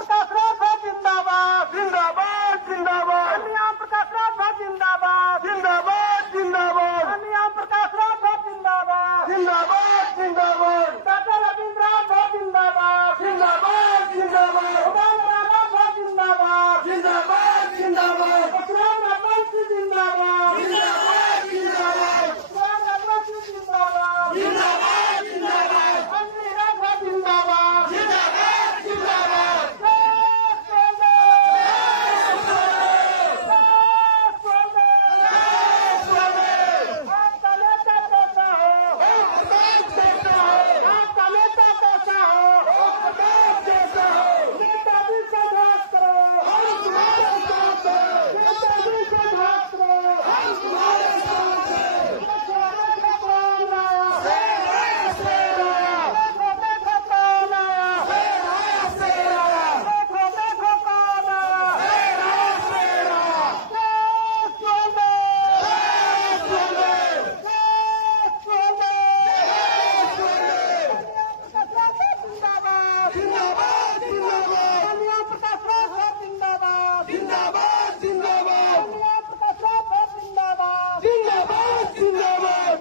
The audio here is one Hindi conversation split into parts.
प्रकाश राठौर जिंदाबाद जिंदाबाद जिंदाबाद। कन्या प्रकाश राठौर जिंदाबाद जिंदाबाद जिंदाबाद। कन्या प्रकाश राठौर जिंदाबाद जिंदाबाद जिंदाबाद। डॉक्टर रविंद्र राठौर जिंदाबाद जिंदाबाद जिंदाबाद। उदयन राठौर जिंदाबाद जिंदाबाद जिंदाबाद। परशुराम राठौर जिंदाबाद जिंदाबाद जिंदाबाद। परशुराम राठौर जिंदाबाद जिंदाबाद जिंदाबाद।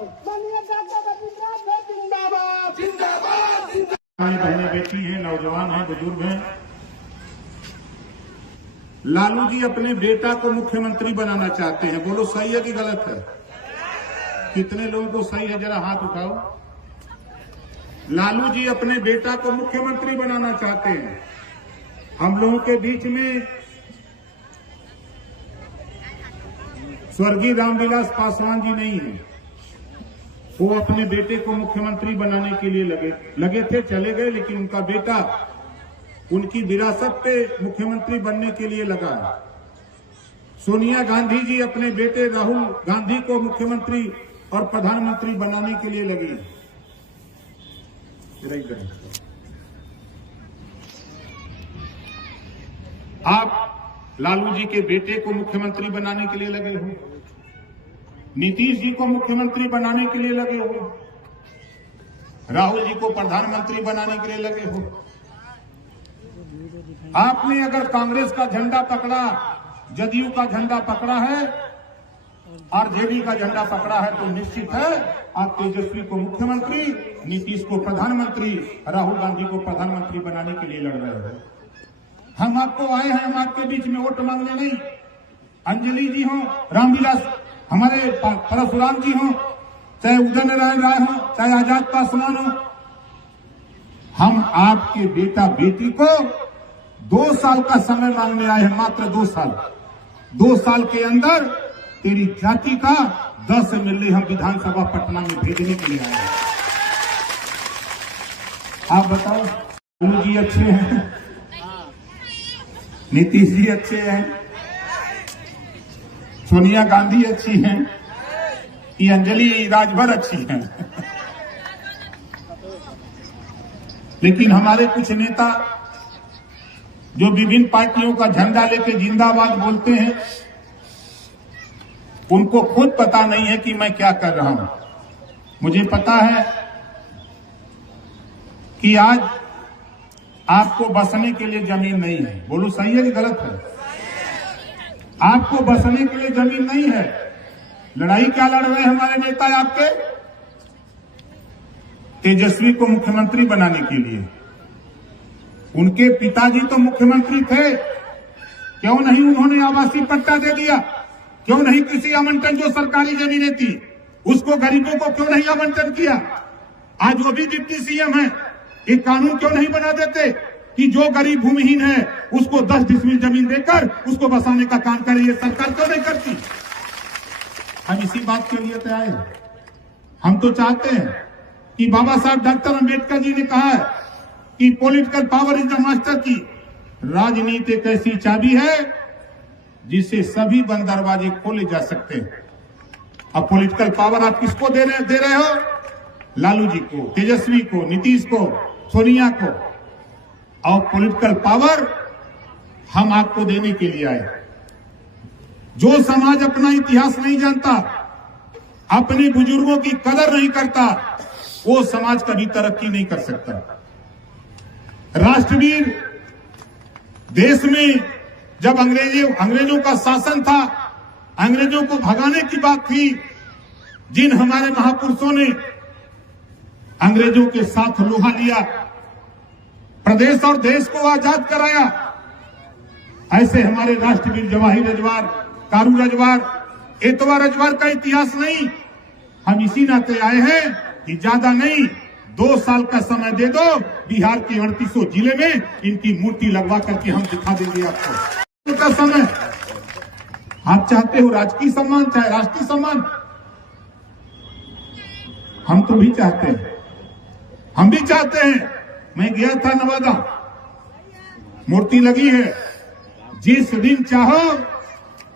मंत्री राठौर जिंदाबाद जिंदाबाद जिंदाबाद। बहने बेटी हैं, नौजवान हैं, बुजुर्ग हैं। लालू जी अपने बेटा को मुख्यमंत्री बनाना चाहते हैं। बोलो सही है कि गलत है? कितने लोगों को सही है, जरा हाथ उठाओ। लालू जी अपने बेटा को मुख्यमंत्री बनाना चाहते हैं। हम लोगों के बीच में स्वर्गीय रामविलास पासवान जी नहीं है। वो अपने बेटे को मुख्यमंत्री बनाने के लिए लगे थे, चले गए, लेकिन उनका बेटा उनकी विरासत पे मुख्यमंत्री बनने के लिए लगा। सोनिया गांधी जी अपने बेटे राहुल गांधी को मुख्यमंत्री और प्रधानमंत्री बनाने के लिए लगी। आप लालू जी के बेटे को मुख्यमंत्री बनाने के लिए लगे हो, नीतीश जी को मुख्यमंत्री बनाने के लिए लगे हो, राहुल जी को प्रधानमंत्री बनाने के लिए लगे हो। आपने अगर कांग्रेस का झंडा पकड़ा, जदयू का झंडा पकड़ा है, आरजेडी का झंडा पकड़ा है, तो निश्चित है आप तेजस्वी को मुख्यमंत्री, नीतीश को प्रधानमंत्री, राहुल गांधी को प्रधानमंत्री बनाने के लिए लड़ रहे हो। हम आपको आए हैं, हम आपके बीच में वोट मांगने नहीं। अंजलि जी हो, रामविलास हमारे परशुराम जी हो, चाहे उदयन राय हो, चाहे आजाद पासवान हो, हम आपके बेटा बेटी को 2 साल का समय मांगने आए हैं, मात्र 2 साल। 2 साल के अंदर तेरी जाति का 10 एमएलए हम विधानसभा पटना में भेजने के लिए आए हैं। आप बताओ, लालू जी अच्छे हैं, नीतीश जी अच्छे हैं, सोनिया गांधी अच्छी हैं, ये अंजलि राजभर अच्छी हैं। लेकिन हमारे कुछ नेता जो विभिन्न पार्टियों का झंडा लेके जिंदाबाद बोलते हैं, उनको खुद पता नहीं है कि मैं क्या कर रहा हूं। मुझे पता है कि आज आपको बसने के लिए जमीन नहीं है। बोलो सही है कि गलत है? आपको बसने के लिए जमीन नहीं है। लड़ाई क्या लड़ रहे हैं हमारे नेता आपके? तेजस्वी को मुख्यमंत्री बनाने के लिए। उनके पिताजी तो मुख्यमंत्री थे, क्यों नहीं उन्होंने आवासीय पट्टा दे दिया? क्यों नहीं कृषि आवंटन, जो सरकारी जमीनें थी उसको गरीबों को क्यों नहीं आवंटन किया? आज वो भी डिप्टी सीएम है, एक कानून क्यों नहीं बना देते कि जो गरीब भूमिहीन है उसको 10 डिसमिल जमीन देकर उसको बसाने का काम करे? ये सरकार क्यों नहीं करती? हम इसी बात के लिए तो आए हैं। हम तो चाहते हैं कि बाबा साहब डॉक्टर अंबेडकर जी ने कहा है कि political power is the master की। राजनीति एक ऐसी चाबी है जिससे सभी बंद दरवाजे खोले जा सकते हैं। अब पॉलिटिकल पावर आप किसको दे रहे हो? लालू जी को, तेजस्वी को, नीतीश को, सोनिया को। और पॉलिटिकल पावर हम आपको देने के लिए आए। जो समाज अपना इतिहास नहीं जानता, अपने बुजुर्गों की कदर नहीं करता, वो समाज कभी तरक्की नहीं कर सकता। राष्ट्रवीर देश में जब अंग्रेजों का शासन था, अंग्रेजों को भगाने की बात थी, जिन हमारे महापुरुषों ने अंग्रेजों के साथ लोहा लिया, प्रदेश और देश को आजाद कराया, ऐसे हमारे राष्ट्रवीर जवाहिर रजवार, कारू रजवार, एतवा रजवार का इतिहास नहीं। हम इसी नाते आए हैं कि ज्यादा नहीं, 2 साल का समय दे दो, बिहार के 3800 जिले में इनकी मूर्ति लगवा करके हम दिखा देंगे आपको। का समय आप चाहते हो राजकीय सम्मान चाहे राष्ट्रीय सम्मान, हम तो भी चाहते हैं, हम भी चाहते हैं। मैं गया था नवादा, मूर्ति लगी है। जिस दिन चाहो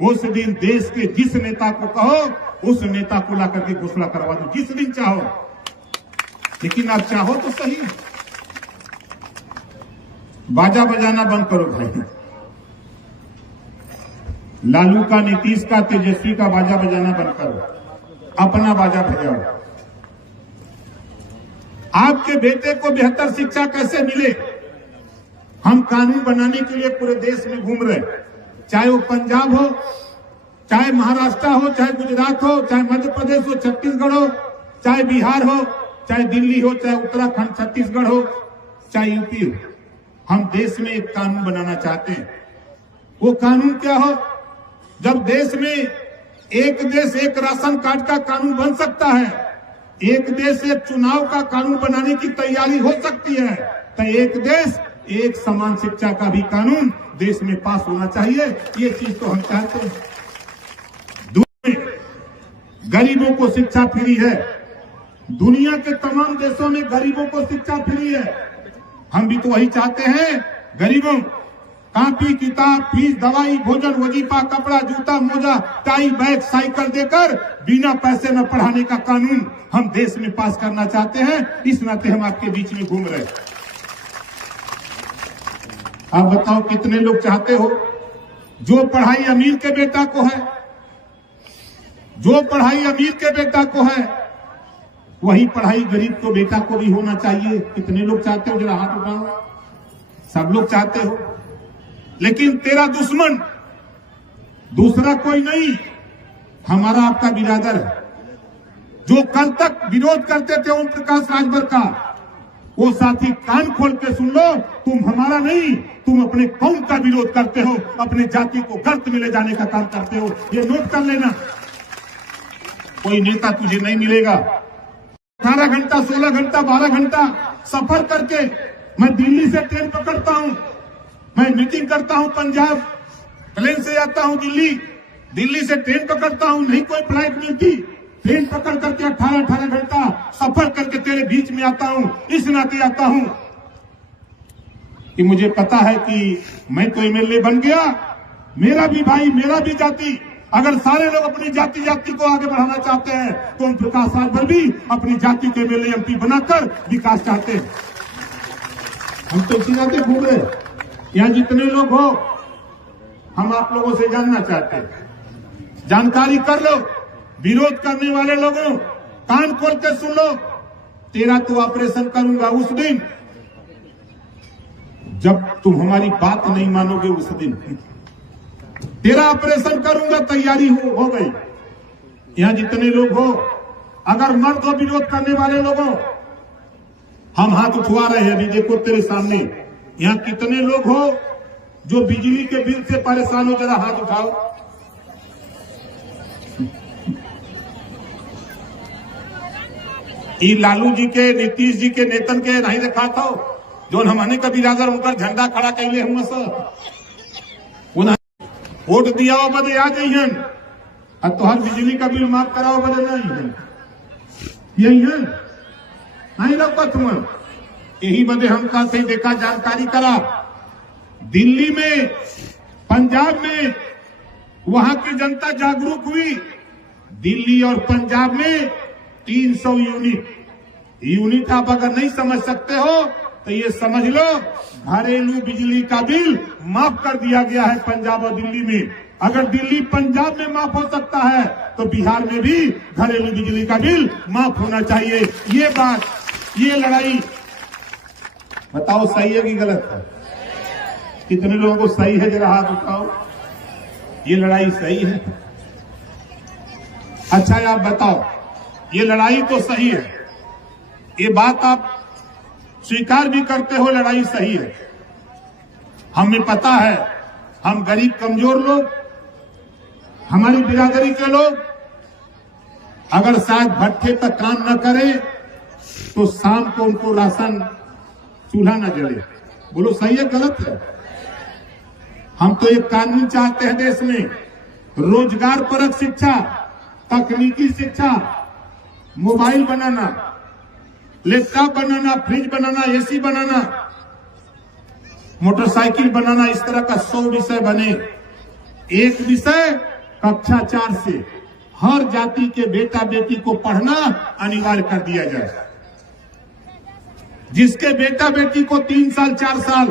उस दिन देश के जिस नेता को कहो उस नेता को ला करके घोषणा करवा दो, जिस दिन चाहो। लेकिन आप चाहो तो सही, बाजा बजाना बंद करो भाई। लालू का, नीतीश का, तेजस्वी का बाजा बजाना बंद करो, अपना बाजा बजाओ। आपके बेटे को बेहतर शिक्षा कैसे मिले, हम कानून बनाने के लिए पूरे देश में घूम रहे, चाहे वो पंजाब हो, चाहे महाराष्ट्र हो, चाहे गुजरात हो, चाहे मध्य प्रदेश हो, छत्तीसगढ़ हो, चाहे बिहार हो, चाहे दिल्ली हो, चाहे उत्तराखंड छत्तीसगढ़ हो, चाहे यूपी हो। हम देश में एक कानून बनाना चाहते हैं। वो कानून क्या हो? जब देश में एक देश एक राशन कार्ड का कानून बन सकता है, एक देश एक चुनाव का कानून बनाने की तैयारी हो सकती है, तो एक देश एक समान शिक्षा का भी कानून देश में पास होना चाहिए। ये चीज तो हम चाहते हैं। गरीबों को शिक्षा फ्री है, दुनिया के तमाम देशों में गरीबों को शिक्षा फ्री है। हम भी तो वही चाहते हैं। गरीबों कॉपी किताब, फीस, दवाई, भोजन, वजीफा, कपड़ा, जूता, मोजा, टाई, बैग, साइकिल देकर बिना पैसे में पढ़ाने का कानून हम देश में पास करना चाहते हैं। इस नाते हम आपके बीच में घूम रहे हैं। आप बताओ कितने लोग चाहते हो? जो पढ़ाई अमीर के बेटा को है, जो पढ़ाई अमीर के बेटा को है, वही पढ़ाई गरीब को बेटा को भी होना चाहिए। कितने लोग चाहते हो? जरा हाथ उठाओ। सब लोग चाहते हो, लेकिन तेरा दुश्मन दूसरा कोई नहीं, हमारा आपका बिरादर है। जो कल तक विरोध करते थे ओम प्रकाश राजभर का, वो साथी कान खोल के सुन लो, तुम हमारा नहीं, तुम अपने कौम का विरोध करते हो, अपने जाति को गर्त में ले जाने का काम करते हो। ये नोट कर लेना। कोई नेता तुझे नहीं मिलेगा। 18 घंटा, 16 घंटा, 12 घंटा सफर करके मैं दिल्ली से ट्रेन पकड़ता हूं, मैं मीटिंग करता हूं पंजाब, प्लेन से जाता हूं दिल्ली, दिल्ली से ट्रेन पकड़ता हूं, नहीं कोई फ्लाइट मिलती, ट्रेन पकड़ करके 18 घंटा सफर करके तेरे बीच में आता हूं। इस नाते आता हूं कि मुझे पता है कि मैं तो एमएलए बन गया, मेरा भी भाई, मेरा भी जाति, अगर सारे लोग अपनी जाति को आगे बढ़ाना चाहते हैं तो ओम प्रकाश राजभर भी अपनी जाति के एमएलए एमपी बनाकर विकास चाहते हैं। हम तो इसी नाते घूम रहे। यहाँ जितने लोग हो, हम आप लोगों से जानना चाहते हैं, जानकारी कर लो। विरोध करने वाले लोगों कान खोल के सुन लो। तेरा तो ऑपरेशन करूंगा उस दिन जब तुम हमारी बात नहीं मानोगे, उस दिन तेरा ऑपरेशन करूंगा। तैयारी हो गई। यहाँ जितने लोग हो, अगर मर्द हो विरोध करने वाले लोगों, हम हाथ उठवा रहे हैं। अभी देखो तेरे सामने यहाँ कितने लोग हो जो बिजली के बिल से परेशान हो, जरा हाथ उठाओ। ये लालू जी के, नीतीश जी के नेतन के नहीं देखा था जो हमने कभी राजर उनका झंडा खड़ा कैले हम सब वोट दिया हो बदे आ जाइए, और तोहर बिजली का बिल माफ कराओ बदे नहीं है, यही है नहीं लगता तुम। यही बदे हम कहते ही देखा, जानकारी करा। दिल्ली में, पंजाब में वहां की जनता जागरूक हुई। दिल्ली और पंजाब में 300 यूनिट आप अगर नहीं समझ सकते हो तो ये समझ लो, घरेलू बिजली का बिल माफ कर दिया गया है पंजाब और दिल्ली में। अगर दिल्ली पंजाब में माफ हो सकता है तो बिहार में भी घरेलू बिजली का बिल माफ होना चाहिए। ये बात, ये लड़ाई बताओ सही है कि गलत है? कितने लोगों को सही है, जरा हाथ उठाओ। ये लड़ाई सही है? अच्छा आप बताओ, ये लड़ाई तो सही है, ये बात आप स्वीकार भी करते हो, लड़ाई सही है। हमें पता है, हम गरीब कमजोर लोग, हमारी बिरादरी के लोग अगर शायद भट्ठे तक काम न करें तो शाम को उनको राशन चूल्हा न जले। बोलो सही है गलत है? हम तो एक कानून चाहते हैं देश में, रोजगार परक शिक्षा, तकनीकी शिक्षा, मोबाइल बनाना, लैपटॉप बनाना, फ्रिज बनाना, एसी बनाना, मोटरसाइकिल बनाना, इस तरह का 100 विषय बने। एक विषय कक्षा 4 से हर जाति के बेटा बेटी को पढ़ना अनिवार्य कर दिया जाए। जिसके बेटा बेटी को 3 साल 4 साल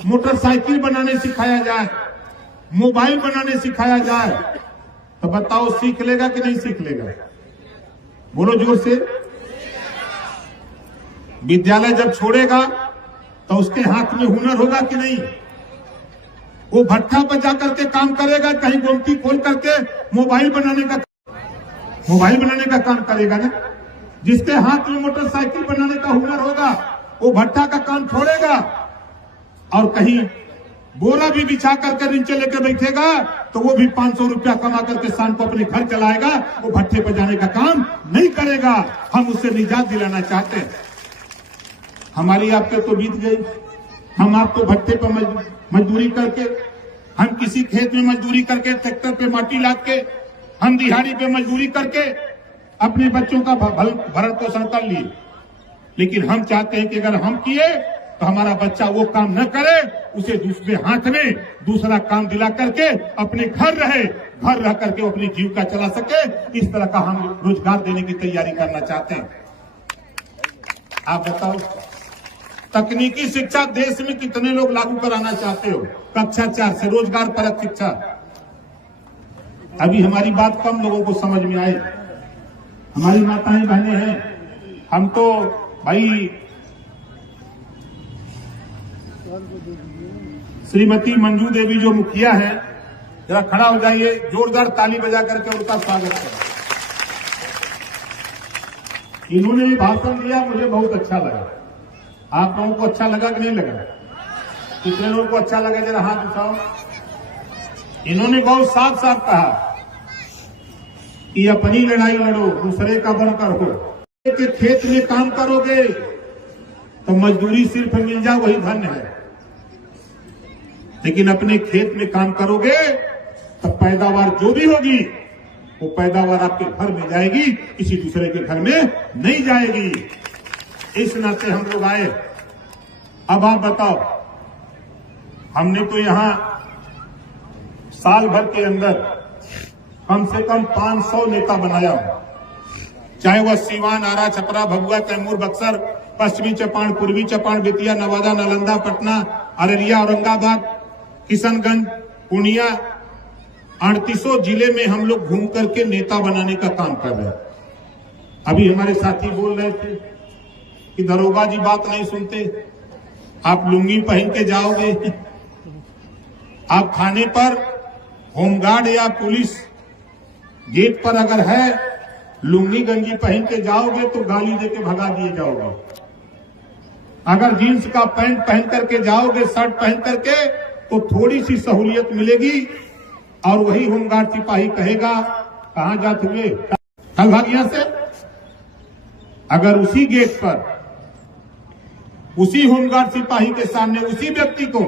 मोटरसाइकिल बनाने सिखाया जाए, मोबाइल बनाने सिखाया जाए, तो बताओ सीख लेगा कि नहीं सीख लेगा? बोलो जोर से। विद्यालय जब छोड़ेगा तो उसके हाथ में हुनर होगा कि नहीं? वो भट्ठा पर जाकर के काम करेगा, कहीं गोमती खोल करके मोबाइल बनाने का काम करेगा ना। जिसके हाथ में मोटरसाइकिल बनाने का हुनर होगा वो भट्ठा का काम छोड़ेगा और कहीं बोरा भी बिछा करके नीचे लेकर बैठेगा तो वो भी 500 रुपया कमा करके शाम को अपने घर चलाएगा, वो भट्ठे पर जाने का काम नहीं करेगा। हम उससे निजात दिलाना चाहते हैं। हमारी आपके तो बीत गई, हम आपको भट्ठे पर मजदूरी करके, हम किसी खेत में मजदूरी करके, ट्रैक्टर पे माटी लाद के, हम दिहाड़ी पे मजदूरी करके अपने बच्चों का भरण पोषण कर लिए। लेकिन हम चाहते हैं कि अगर हम किए तो हमारा बच्चा वो काम न करे, उसे दूसरे हाथ में दूसरा काम दिला करके अपने घर रह करके अपनी जीविका चला सके। इस तरह का हम रोजगार देने की तैयारी करना चाहते हैं। आप बताओ, तकनीकी शिक्षा देश में कितने लोग लागू कराना चाहते हो? कक्षा 4 से रोजगार परक शिक्षा। अभी हमारी बात कम लोगों को समझ में आए। हमारी माताएं बहनें हैं, हम तो भाई श्रीमती मंजू देवी जो मुखिया है, जरा खड़ा हो जाइए, जोरदार ताली बजा करके उनका स्वागत करें। इन्होंने भाषण दिया, मुझे बहुत अच्छा लगा। आप लोगों को अच्छा लगा कि नहीं लगा? कितने लोगों को अच्छा लगा, जरा हाथ उठाओ। इन्होंने बहुत साफ साफ कहा कि अपनी लड़ाई लड़ो, दूसरे का बनकर हो। के खेत में काम करोगे तो मजदूरी सिर्फ मिल जाए वही धन्य है, लेकिन अपने खेत में काम करोगे तो पैदावार जो भी होगी वो पैदावार आपके घर में जाएगी, किसी दूसरे के घर में नहीं जाएगी। इस नाते हम लोग आए। अब आप बताओ, हमने तो यहां साल भर के अंदर कम से कम 500 नेता बनाया, चाहे वह सीवान, आरा, छपरा, भभुआ, कैमूर, बक्सर, पश्चिमी चंपारण, पूर्वी चंपारण, बेतिया, नवादा, नालंदा, पटना, अररिया, औरंगाबाद, किशनगंज, पूर्णिया, 38 जिले में हम लोग घूम करके नेता बनाने का काम कर रहे हैं। अभी हमारे साथी बोल रहे थे कि दरोगा जी बात नहीं सुनते, आप लुंगी पहन के जाओगे, आप खाने पर होमगार्ड या पुलिस गेट पर अगर है लुंगी गंजी पहन के जाओगे तो गाली देके भगा दिए जाओगे। अगर जींस का पैंट पहन करके जाओगे, शर्ट पहन करके, तो थोड़ी सी सहूलियत मिलेगी और वही होमगार्ड सिपाही कहेगा कहां जाते हुए, कल भाग यहां से। अगर उसी गेट पर उसी होमगार्ड सिपाही के सामने उसी व्यक्ति को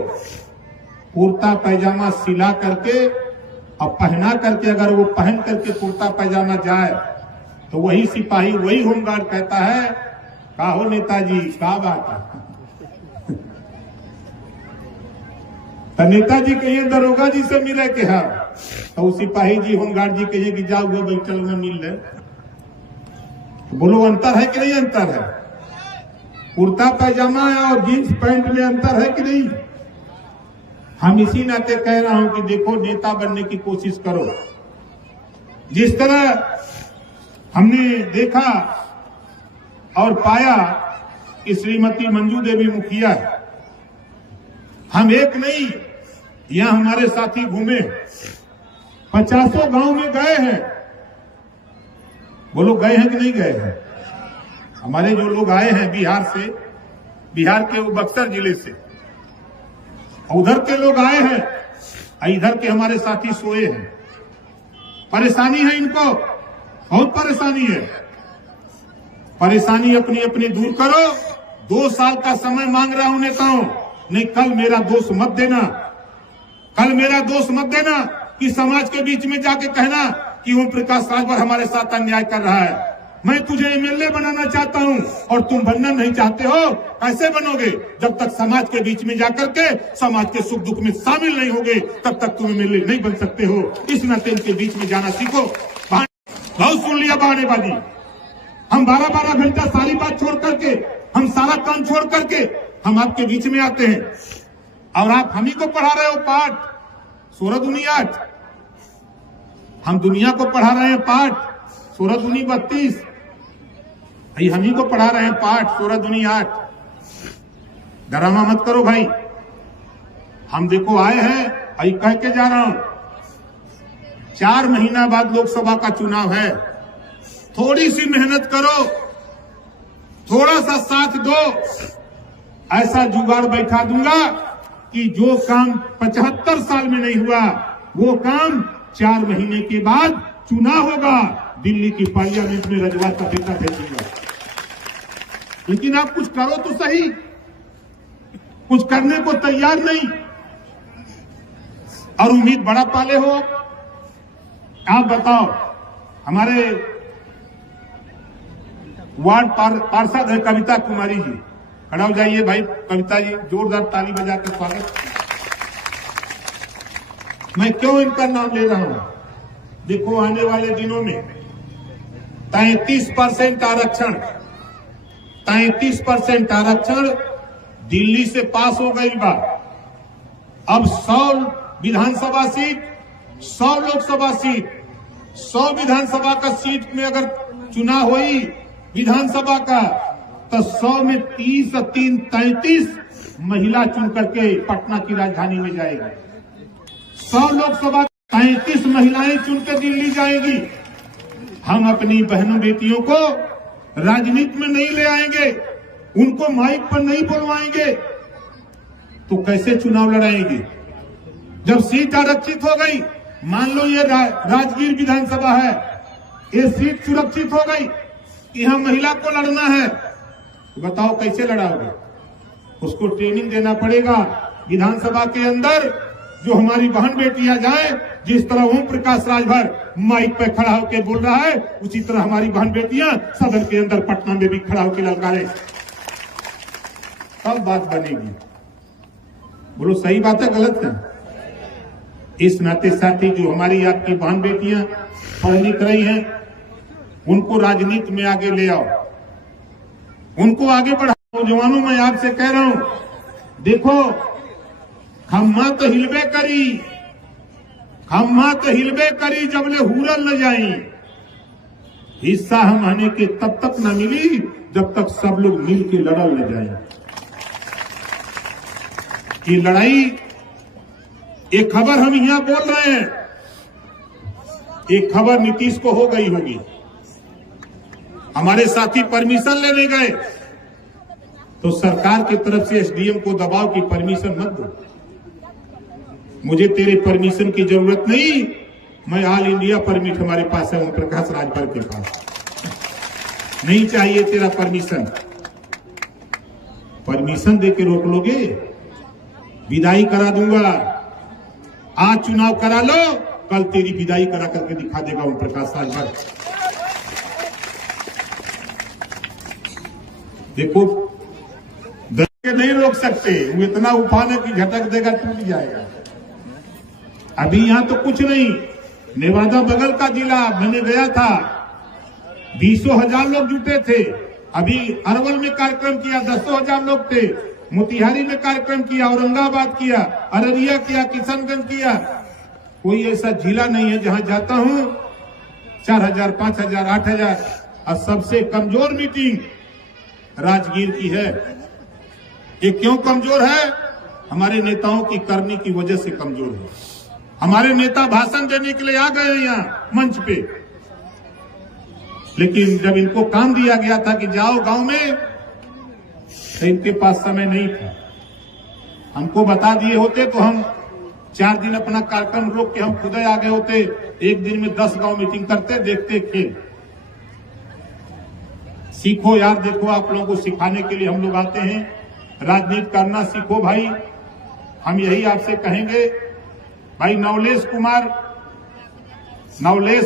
कुर्ता पैजामा सिला करके और पहना करके अगर वो पहन करके कुर्ता पैजामा जाए तो वही सिपाही, वही होमगार्ड कहता है का हो नेताजी, का बात है। तो नेताजी कहिए दरोगा जी से मिले के है, तो सिपाही जी होमगार्ड जी कहिए कि जाओ वो बैठल में मिल ले। तो बोलो अंतर है कि नहीं अंतर है? कुर्ता पैजामा और जींस पैंट में अंतर है कि नहीं? हम इसी नाते कह रहा हूं कि देखो, नेता बनने की कोशिश करो। जिस तरह हमने देखा और पाया कि श्रीमती मंजू देवी मुखिया हम एक नहीं, यहां हमारे साथी घूमे, 50 गांव में गए हैं। वो लोग गए हैं कि नहीं गए हैं? हमारे जो लोग आए हैं बिहार से, बिहार के वो बक्सर जिले से, उधर के लोग आए हैं, इधर के हमारे साथी सोए हैं। परेशानी है इनको, बहुत परेशानी है। परेशानी अपनी अपनी दूर करो। 2 साल का समय मांग रहा हूं नेताओं, नहीं कल मेरा दोष मत देना, कल मेरा दोष मत देना कि समाज के बीच में जाके कहना कि ओम प्रकाश राजभर हमारे साथ अन्याय कर रहा है। मैं तुझे एमएलए बनाना चाहता हूं और तुम बनना नहीं चाहते हो। कैसे बनोगे? जब तक समाज के बीच में जाकर के समाज के सुख दुख में शामिल नहीं होगे तब तक तुम एमएलए नहीं बन सकते हो। इस नाते इनके बीच में जाना सीखो। बहुत सुन लिया बहानेबाजी। हम 12-12 घंटा सारी बात छोड़ करके, हम सारा काम छोड़ करके हम आपके बीच में आते हैं और आप हम ही को पढ़ा रहे हो पाठ, सूरह दूनी 8। हम दुनिया को पढ़ा रहे हैं पाठ, सूरह दूनी 32। हम ही को पढ़ा रहे हैं पाठ, सूरह दूनी 8। डरामा मत करो भाई। हम देखो आए हैं, कह के जा रहा हूं, 4 महीना बाद लोकसभा का चुनाव है। थोड़ी सी मेहनत करो, थोड़ा सा साथ दो, ऐसा जुगाड़ बैठा दूंगा कि जो काम 75 साल में नहीं हुआ वो काम 4 महीने के बाद चुनाव होगा, दिल्ली की पार्लियामेंट में रजवात का बेटा भेजूंगा। लेकिन आप कुछ करो तो सही, कुछ करने को तैयार नहीं और उम्मीद बड़ा पाले हो। आप बताओ, हमारे वार्ड पार्षद है कविता कुमारी जी, खड़ा हो जाइए भाई। कविता जी, जोरदार ताली बजा के स्वागत। मैं क्यों इनका नाम ले रहा हूं? देखो आने वाले दिनों में 33% आरक्षण, 33% आरक्षण दिल्ली से पास हो गई बा। अब 100 विधानसभा सीट, 100 लोकसभा सीट, 100 विधानसभा का सीट में अगर चुनाव हुई विधानसभा का तो 100 में 30 और 3 33 महिला चुन करके पटना की राजधानी में जाएगी। 100 लोकसभा 33 महिलाएं चुन के दिल्ली जाएगी। हम अपनी बहनों बेटियों को राजनीति में नहीं ले आएंगे, उनको माइक पर नहीं बुलवाएंगे तो कैसे चुनाव लड़ाएंगे? जब सीट आरक्षित हो गई, मान लो ये राजगीर विधानसभा है, ये सीट सुरक्षित हो गई, यहां महिला को लड़ना है, तो बताओ कैसे लड़ाओगे? उसको ट्रेनिंग देना पड़ेगा। विधानसभा के अंदर जो हमारी बहन बेटियां जाए, जिस तरह ओम प्रकाश राजभर माइक पे खड़ा होकर बोल रहा है, उसी तरह हमारी बहन बेटियां सदन के अंदर पटना में भी खड़ा होकर ललकारे, तब बात बनेगी। बोलो सही बात है गलत है? इस नाते साथी जो हमारी आपकी बहन बेटियां पढ़ लिख रही हैं, उनको राजनीति में आगे ले आओ, उनको आगे बढ़ाओ। नौजवानों, मैं आपसे कह रहा हूं, देखो खम्मा तो हिलबे करी, खम्मा तो हिलबे करी जबले हुरल न जाई। हिस्सा हम आने के तब तक न मिली जब तक सब लोग मिल के लड़ल न जाए। ये लड़ाई, एक खबर हम यहां बोल रहे हैं, एक खबर नीतीश को हो गई होगी। हमारे साथी परमिशन लेने गए तो सरकार की तरफ से एसडीएम को दबाव की परमिशन मत दो, मुझे तेरे परमिशन की जरूरत नहीं, मैं ऑल इंडिया परमिट हमारे पास है, ओम प्रकाश राजभर के पास नहीं चाहिए तेरा परमिशन। परमिशन देके रोक लोगे, विदाई करा दूंगा। आज चुनाव करा लो, कल तेरी विदाई करा करके दिखा देगा ओम प्रकाश राजभर। देखो नहीं रोक सकते, वो इतना उफान है कि झटक देगा टूट जाएगा। अभी यहां तो कुछ नहीं, नेवादा बगल का जिला मैंने गया था, 20,000 लोग जुटे थे। अभी अरवल में कार्यक्रम किया, 10,000 लोग थे। मोतिहारी में कार्यक्रम किया, औरंगाबाद किया, अररिया किया, किशनगंज किया। कोई ऐसा जिला नहीं है जहां जाता हूं 4,000, 5,000, 8,000। और सबसे कमजोर मीटिंग राजगीर की है। ये क्यों कमजोर है? हमारे नेताओं की करनी की वजह से कमजोर है। हमारे नेता भाषण देने के लिए आ गए यहाँ मंच पे, लेकिन जब इनको काम दिया गया था कि जाओ गांव में, तो इनके पास समय नहीं था। हमको बता दिए होते तो हम 4 दिन अपना कार्यक्रम रोक के हम खुद ही आगे होते, एक दिन में 10 गांव मीटिंग करते, देखते खेल। सीखो यार, देखो आप लोगों को सिखाने के लिए हम लोग आते हैं। राजनीति करना सीखो भाई, हम यही आपसे कहेंगे। भाई नवलेश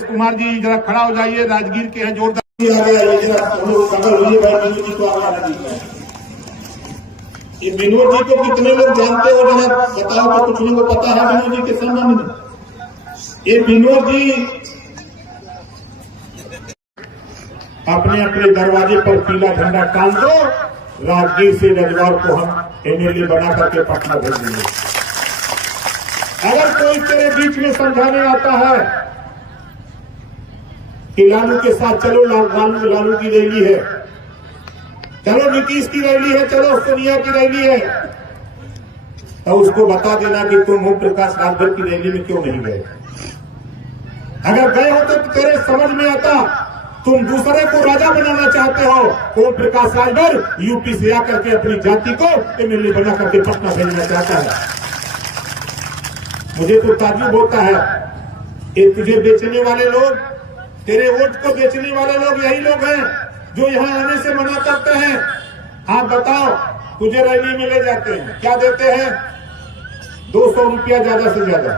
कुमार जी जरा खड़ा हो जाइए, राजगीर के हैं, जोरदार ये विनोद जी को कितने लोग जानते हो, जरा बताओ तो कुछ लोगों को पता है विनोद जी के संबंध में। ये विनोद जी अपने अपने दरवाजे पर पीला झंडा टांग दो, राजगीर से रविवार को हम एमएलए बना करके पटना भेज देंगे। अगर कोई तेरे बीच में समझाने आता है कि लालू के साथ चलो, लालू की रैली है, चलो नीतीश की रैली है, चलो सोनिया की रैली है, तो उसको बता देना कि तुम ओम प्रकाश राजभर की रैली में क्यों नहीं गए। अगर गए हो तो तेरे समझ में आता, तुम दूसरे को राजा बनाना चाहते हो। ओम प्रकाश राजभर यूपी से आकर के अपनी जाति को एमएलए बना करके पटना भेजना चाहता है। मुझे तो ताज्जुब होता है, ये तुझे बेचने वाले लोग, तेरे वोट को बेचने वाले लोग यही लोग हैं जो यहाँ आने से मना करते हैं। आप बताओ, तुझे रैली में ले जाते हैं, क्या देते हैं? 200 रुपया ज्यादा से ज्यादा,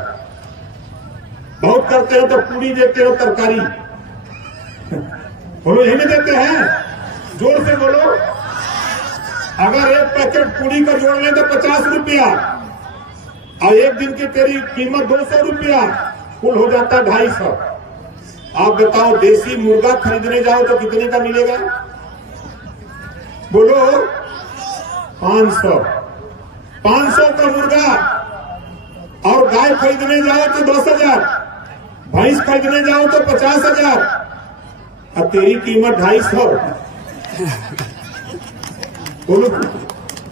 बहुत करते हो तो पूरी देते हो, तरकारी बोलो यही नहीं देते हैं? जोर से बोलो। अगर एक पैकेट पूरी का जोड़ लें तो 50 रुपया, और एक दिन की तेरी कीमत 200 रुपया, कुल हो जाता 250। आप बताओ, देसी मुर्गा खरीदने जाओ तो कितने का मिलेगा? बोलो 500 का मुर्गा। और गाय खरीदने जाओ तो 10,000, भैंस खरीदने जाओ तो 50,000, अब तेरी कीमत 250। बोलो,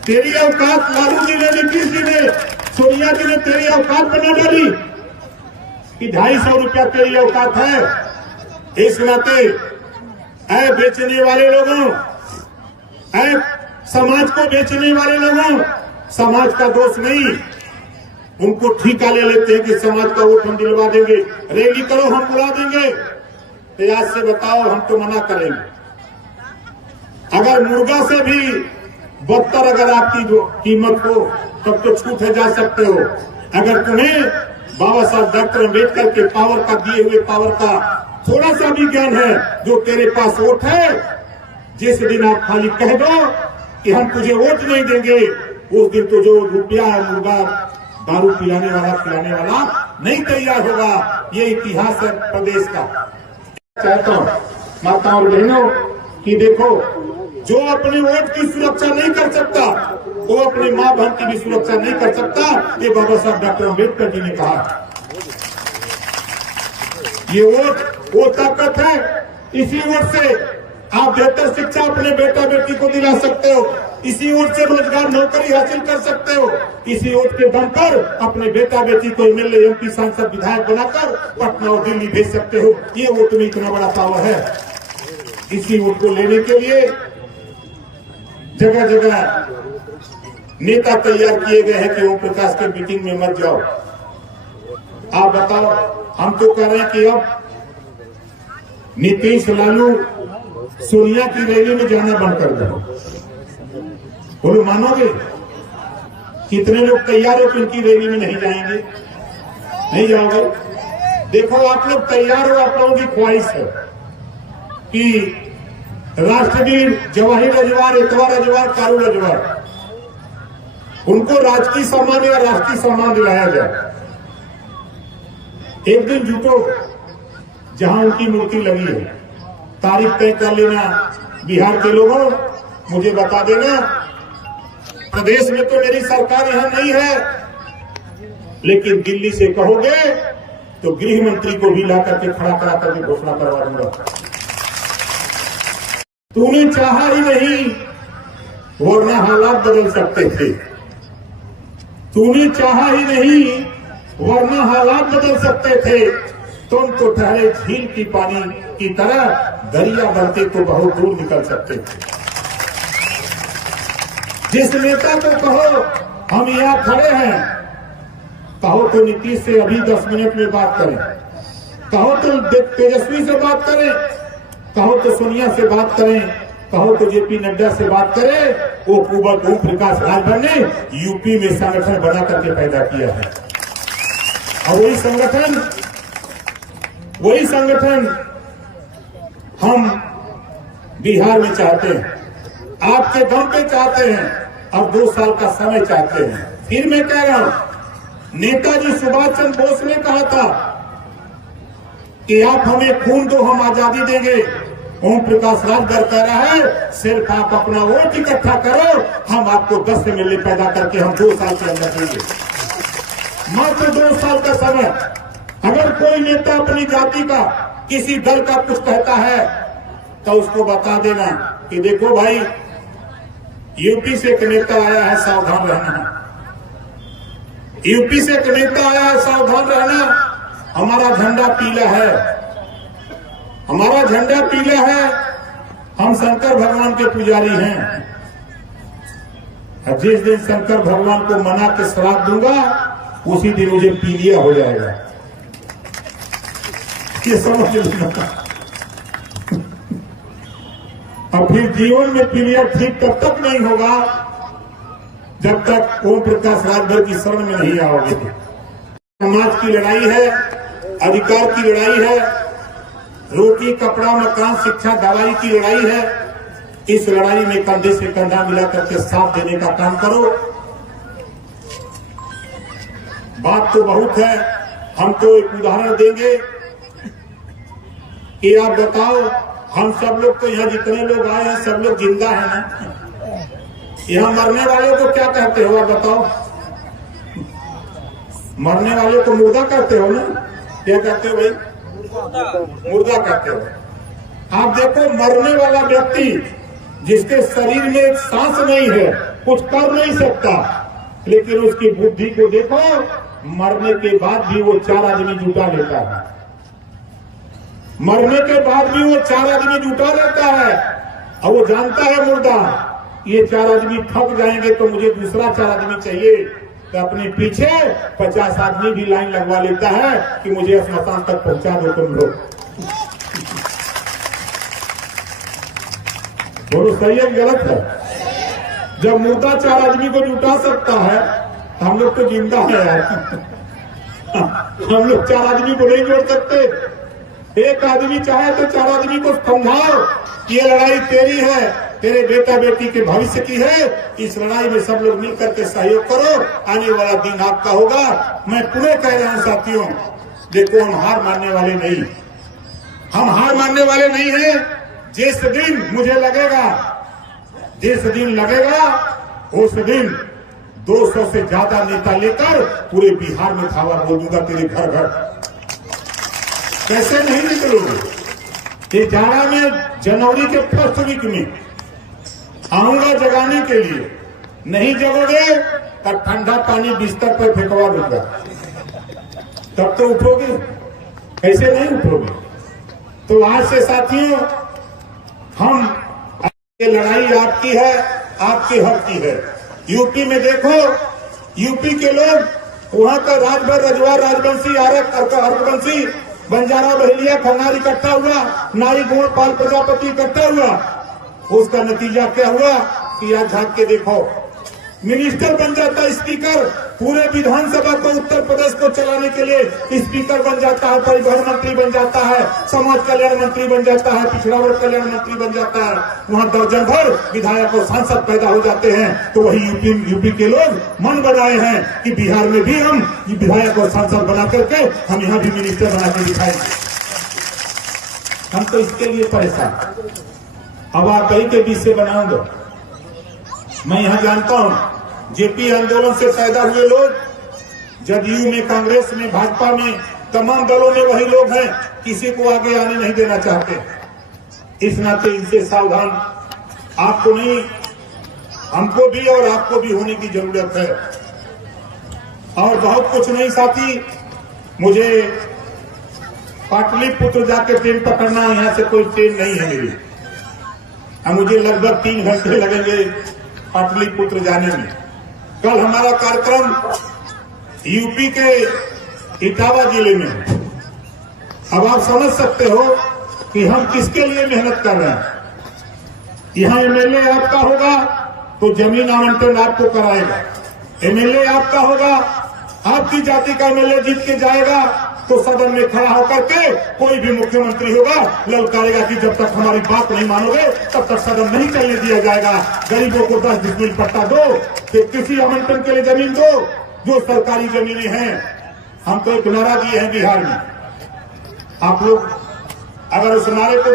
तेरी औकात लालू जी ने, नीतीश जी ने, सोनिया जी ने तेरी औकात बना डाली कि 250 रुपया तेरी औकात है। इस नाते ऐ बेचने वाले लोगों, ऐ समाज को बेचने वाले लोगों, समाज का दोष नहीं, उनको ठीका ले लेते हैं कि समाज का वोट हम दिलवा देंगे, रैली करो हम बुला देंगे। तो आज से बताओ, हम तो मना करेंगे। अगर मुर्गा से भी बदतर अगर आपकी जो कीमत हो, तब तो छूटे जा सकते हो। अगर तुम्हें बाबा साहब डॉक्टर अम्बेडकर के पावर का, दिए हुए पावर का थोड़ा सा भी ज्ञान है, जो तेरे पास वोट है, जिस दिन आप खाली कह दो कि हम तुझे वोट नहीं देंगे, उस दिन तो जो रुपया मुर्गा दारू पिलाने वाला, खिलाने वाला नहीं तैयार होगा। ये इतिहास है प्रदेश का। चाहता हूँ माताओं और बहनों कि देखो, जो अपने वोट की सुरक्षा नहीं कर सकता, वो अपने माँ बहन की भी सुरक्षा नहीं कर सकता। ये बाबा साहब डॉक्टर अम्बेडकर जी ने कहा। ये वोट वो ताकत है, इसी वोट से आप बेहतर शिक्षा अपने बेटा बेटी को दिला सकते हो, इसी वोट से रोजगार नौकरी हासिल कर सकते हो, इसी वोट के दम पर अपने बेटा बेटी को एमएलए, एमपी, सांसद, विधायक बनाकर पटना और दिल्ली भेज सकते हो। ये वोट में इतना बड़ा पावर है। इसी वोट को लेने के लिए जगह जगह नेता तैयार किए गए हैं कि ओम प्रकाश के मीटिंग में मत जाओ। आप बताओ, हम तो कह रहे हैं कि अब नीतीश, लालू, सोनिया की रैली में जाना बंद कर दो। बोलो मानोगे? कितने लोग तैयार हो कि उनकी रैली में नहीं जाएंगे? नहीं जाओगे? देखो, आप लोग तैयार हो, आप लोगों की ख्वाहिश है कि राष्ट्रवीर जवाहिर रजवार, इतवार रजवार, कारू रजवार, उनको राजकीय सम्मान या राष्ट्रीय सम्मान दिलाया जाए। एक दिन जुटो जहां उनकी मूर्ति लगी है, तारीख तय कर लेना। बिहार के लोगों, मुझे बता देना। प्रदेश में तो मेरी सरकार यहां नहीं है, लेकिन दिल्ली से कहोगे तो गृह मंत्री को भी ला करके खड़ा करा करके घोषणा करवा दूंगा। तूने चाहा ही नहीं, वरना हालात बदल सकते थे। तूने चाहा ही नहीं, वरना हालात बदल सकते थे। तुम तो ठहरे झील की पानी की तरह, दरिया बनते तो बहुत दूर निकल सकते थे। जिस नेता को कहो हम यहाँ खड़े हैं, कहो तो नीतीश से अभी 10 मिनट में बात करें, कहो तो तेजस्वी से बात करें, कहो तो सोनिया से बात करें, कहो तो जेपी नड्डा से बात करें। वो कुंवर ओम प्रकाश राजभर ने यूपी में संगठन बना करके पैदा किया है, और वही संगठन हम बिहार में चाहते हैं, आपके दम पे चाहते हैं, और 2 साल का समय चाहते हैं। फिर मैं कह रहा हूं, नेताजी सुभाष चंद्र बोस ने कहा था कि आप हमें खून दो, हम आजादी देंगे। ओम प्रकाश राजभर कह रहा है, सिर्फ आप अपना वोट इकट्ठा करो, हम आपको 10 MLA पैदा करके हम 2 साल के अंदर देंगे। मात्र 2 साल का समय। अगर कोई नेता अपनी जाति का, किसी दल का कुछ कहता है, तो उसको बता देना कि देखो भाई, यूपी से एक नेता आया है, सावधान रहना। यूपी से एक नेता आया है, सावधान रहना। हमारा झंडा पीला है, हमारा झंडा पीला है, हम शंकर भगवान के पुजारी हैं। जिस दिन शंकर भगवान को मना के श्राप दूंगा, उसी दिन मुझे पीलिया हो जाएगा। ये समझ लेना। और फिर जीवन में पीलिया ठीक तब तक नहीं होगा जब तक ओम प्रकाश राजभर की शरण में नहीं आओगे। समाज की लड़ाई है, अधिकार की लड़ाई है, रोटी कपड़ा मकान शिक्षा दवाई की लड़ाई है। इस लड़ाई में कंधे से कंधा मिला करके साथ देने का काम करो। बात तो बहुत है, हम तो एक उदाहरण देंगे कि आप बताओ, हम सब लोग तो यहाँ जितने लोग आए हैं सब लोग जिंदा है ना? यहाँ मरने वाले को क्या कहते हो आप बताओ? मरने वाले को मुर्दा कहते हो ना? क्या कहते हो भाई? मुर्दा कहते हो। आप देखो, मरने वाला व्यक्ति जिसके शरीर में सांस नहीं है, कुछ कर नहीं सकता, लेकिन उसकी बुद्धि को देखो, मरने के बाद भी वो 4 आदमी जुटा लेता है। मरने के बाद भी वो 4 आदमी जुटा लेता है, और वो जानता है मुर्दा, ये 4 आदमी थक जाएंगे तो मुझे दूसरा 4 आदमी चाहिए, तो अपने पीछे 50 आदमी भी लाइन लगवा लेता है कि मुझे स्मशान तक पहुंचा दो तुम लोग। बोलो सही है गलत है? जब मुर्दा 4 आदमी को जुटा सकता है, हम लोग तो जिंदा है यार। हम लोग 4 आदमी को नहीं जोड़ सकते। एक आदमी चाहे तो 4 आदमी को समझाओ कि ये लड़ाई तेरी है, तेरे बेटा बेटी के भविष्य की है। इस लड़ाई में सब लोग मिलकर के सहयोग करो, आने वाला दिन आपका होगा। मैं पुनः कह रहा हूं साथियों, देखो हम हार मानने वाले नहीं, हम हार मानने वाले नहीं हैं। जिस दिन मुझे लगेगा, जिस दिन लगेगा, उस दिन 200 से ज्यादा नेता लेकर पूरे बिहार में धावा बोल दूंगा तेरे घर घर। कैसे नहीं निकलोगे? ये जाड़ा में जनवरी के फर्स्ट वीक में आऊंगा जगाने के लिए, नहीं जगोगे तब ठंडा पानी बिस्तर पर फेंकवा दूंगा, तब तो उठोगे। कैसे नहीं उठोगे? तो आज से साथियों, ये लड़ाई आपकी है, आपके हक की है। यूपी में देखो, यूपी के लोग वहां का राजभर, रजवार, राजवंशी, आरक, हरवंशी, बंजारा, बहेलिया, खंगार इकट्ठा हुआ, नारी, गोंड, पाल, प्रजापति इकट्ठा हुआ। उसका नतीजा क्या हुआ कि आज झांक के देखो, मिनिस्टर बन जाता है स्पीकर, पूरे विधानसभा को, उत्तर प्रदेश को चलाने के लिए स्पीकर बन जाता है, परिवहन मंत्री बन जाता है, समाज कल्याण मंत्री बन जाता है, पिछड़ा वर्ग कल्याण मंत्री बन जाता है। वहां दर्जन भर विधायक और सांसद पैदा हो जाते हैं। तो वही यूपी के लोग मन बनाए हैं कि बिहार में भी हम विधायक और सांसद बना करके हम यहाँ भी मिनिस्टर बना के दिखाएंगे। हम तो इसके लिए परेशान। अब आप कहीं के बीच से बनाऊंगा। मैं यहां जानता हूं, जेपी आंदोलन से पैदा हुए लोग जदयू में, कांग्रेस में, भाजपा में, तमाम दलों में वही लोग हैं, किसी को आगे आने नहीं देना चाहते। इस नाते इनसे सावधान आपको नहीं, हमको भी और आपको भी होने की जरूरत है। और बहुत कुछ नहीं साथी, मुझे पाटलिपुत्र जाके ट्रेन पकड़ना, यहाँ से कोई ट्रेन नहीं है मेरी। अब मुझे लगभग 3 घंटे लगेंगे पाटलिपुत्र जाने में। कल हमारा कार्यक्रम यूपी के इटावा जिले में है। अब आप समझ सकते हो कि हम किसके लिए मेहनत कर रहे हैं। यहाँ एमएलए आपका होगा तो जमीन आवंटन आपको कराएगा, एमएलए आपका होगा, आपकी जाति का एमएलए जीत के जाएगा तो सदन में खड़ा होकर के कोई भी मुख्यमंत्री होगा ललकारेगा कि जब तक हमारी बात नहीं मानोगे तब तक सदन नहीं चलने दिया जाएगा। गरीबों को 10 डिसमिल पट्टा दो, फिर किसी आवंटन के लिए जमीन दो, जो सरकारी जमीनें हैं। हम तो एक नारा दिए हैं बिहार में, आप लोग अगर उस नारे को